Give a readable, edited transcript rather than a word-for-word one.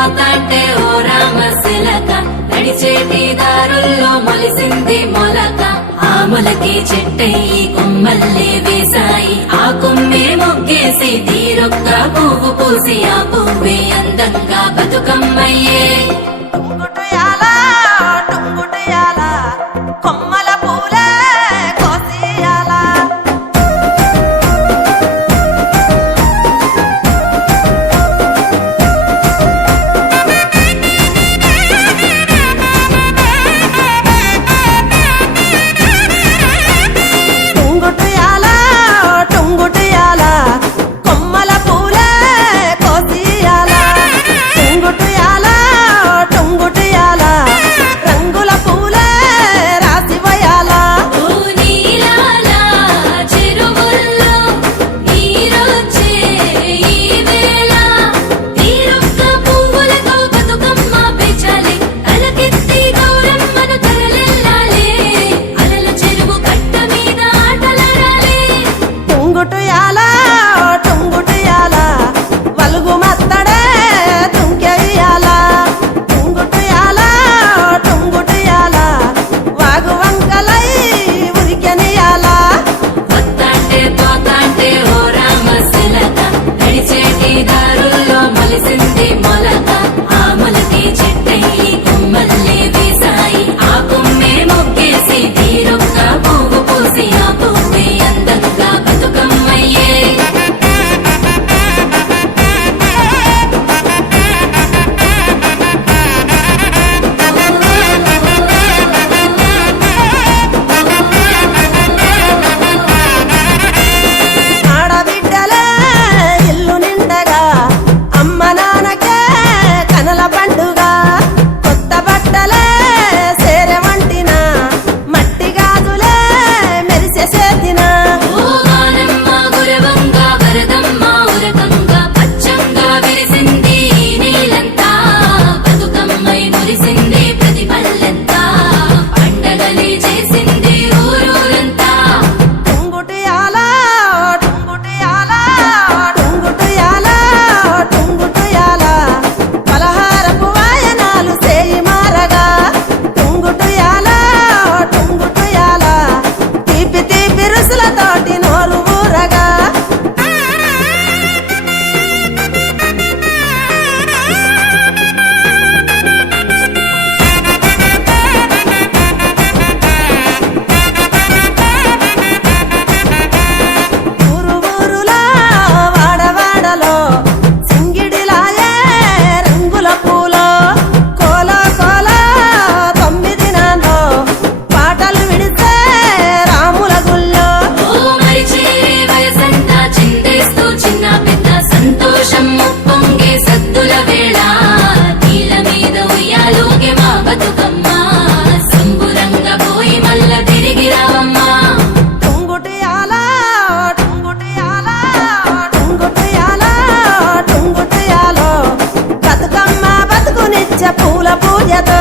పోతాంటే ఓ రామశిలక నడిచేటి దారుల్లో మొలిసింది మొలక ఆ మొలకే చెట్టయి కొమ్మల్లే వేసాయి ఆ కొమ్మే మొగ్గేసి తీరొక్క పువ్వు పూసి ఆ పువ్వే అందంగా బతుకమ్మయ్యే కొమ్మల పూలే కోసియాల టుంగుటియాల కొమ్మల పూలే కోసియాల టుంగుటియాల రంగుల పూలే రాసివయాల చెరువుల్లో నీరొచ్చే ఈ వేళ తీరొక్క పువ్వులతో బతుకమ్మ పెంచాలి తలకెత్తి గౌరమ్మను తరలిల్లాలి అలల చెరువు కట్ట మీద ఆటలాడాలి టుంగుటియాల వలుగు మత్తడే తుంకెయ్యాల టుంగుటియాల వాగు వంకలై ఉరికెనియాల వత్తాంటే పోతాంటే ఓ రామశిలక నడిచేటి దారుల్లో మొలిసింది మొలక ఆ మొలకే చెట్టయి కొమ్మల్లే వేసాయి ఆ కొమ్మే మొగ్గేసి తీరొక్క పువ్వు పూసి ఆ పువ్వే అందంగా బతుకమ్మయ్యే ఆడబిడ్డలే ఇల్లు నిండగా అమ్మ నాన్నకే కనల పండుగ కొత్త బట్టలే సేరవంటిన మట్టి గాజులే మెరిసే చేతిన ఓ వానమ్మ గురవంగ వరదమ్మ ఉరకంగ పచ్చంగా విరిసింది ఈ నీలంతా బతుకమ్మై మురిసింది ప్రతి పల్లెంతా పండగలే చేసింది ఊరూరంతా టుంగుటియాల పలహారపు వాయనాలు చేయి మారగా టుంగుటియాల తీపి తీపి రుసులతోటి నోరు ఊరగా ఊరులా వాడవాడలో సింగిడిలాయే రంగుల పూలో కోల 9 నాలో పాటలు విడితే రాముల గుళ్ళో ఓ మరిచే వయసంతా చిందేస్తూ చిన్న పెద్ద సంతోషం పొంగే సద్దుల వేళ నీళ్ళ మీద ఉయ్యాలోగే మా బతుకమ్మ సంబురంగా పోయి మల్ల తిరిగి రావమ్మా టుంగుటియాలో బతుకమ్మ బతుకునిచ్చ పూల పూజతో